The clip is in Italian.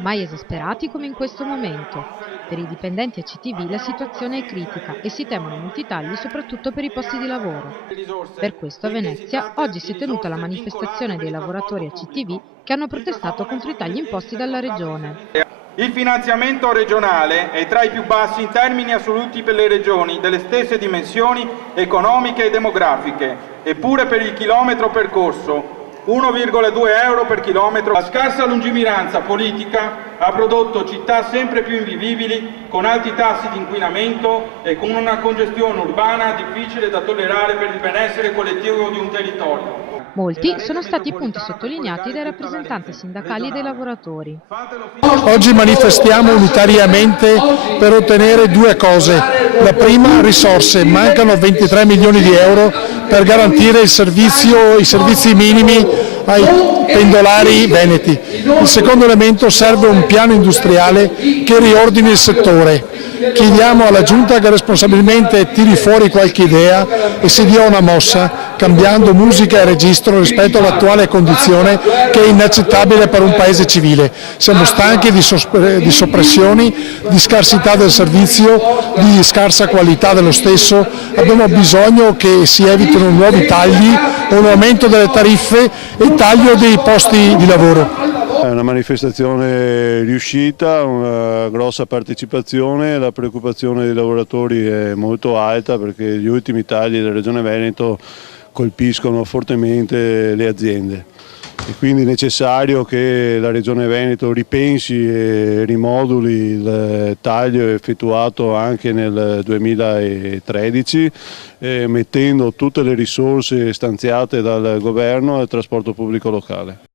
Mai esasperati come in questo momento. Per i dipendenti ACTV la situazione è critica e si temono molti tagli soprattutto per i posti di lavoro. Per questo a Venezia oggi si è tenuta la manifestazione dei lavoratori ACTV che hanno protestato contro i tagli imposti dalla Regione. Il finanziamento regionale è tra i più bassi in termini assoluti per le regioni delle stesse dimensioni economiche e demografiche, eppure per il chilometro percorso 1,2 euro per chilometro. La scarsa lungimiranza politica ha prodotto città sempre più invivibili, con alti tassi di inquinamento e con una congestione urbana difficile da tollerare per il benessere collettivo di un territorio. Molti sono stati i punti sottolineati dai rappresentanti sindacali e dei lavoratori. Oggi manifestiamo unitariamente per ottenere due cose. La prima, risorse. Mancano 23 milioni di euro per garantire i servizi minimi ai pendolari veneti. Il secondo elemento, serve un piano industriale che riordini il settore. Chiediamo alla Giunta che responsabilmente tiri fuori qualche idea e si dia una mossa, cambiando musica e registro rispetto all'attuale condizione che è inaccettabile per un paese civile. Siamo stanchi di soppressioni, di scarsità del servizio, di scarsa qualità dello stesso. Abbiamo bisogno che si evitino nuovi tagli, un aumento delle tariffe e taglio dei posti di lavoro. È una manifestazione riuscita, una grossa partecipazione, la preoccupazione dei lavoratori è molto alta perché gli ultimi tagli della Regione Veneto colpiscono fortemente le aziende e quindi è necessario che la Regione Veneto ripensi e rimoduli il taglio effettuato anche nel 2013 mettendo tutte le risorse stanziate dal governo al trasporto pubblico locale.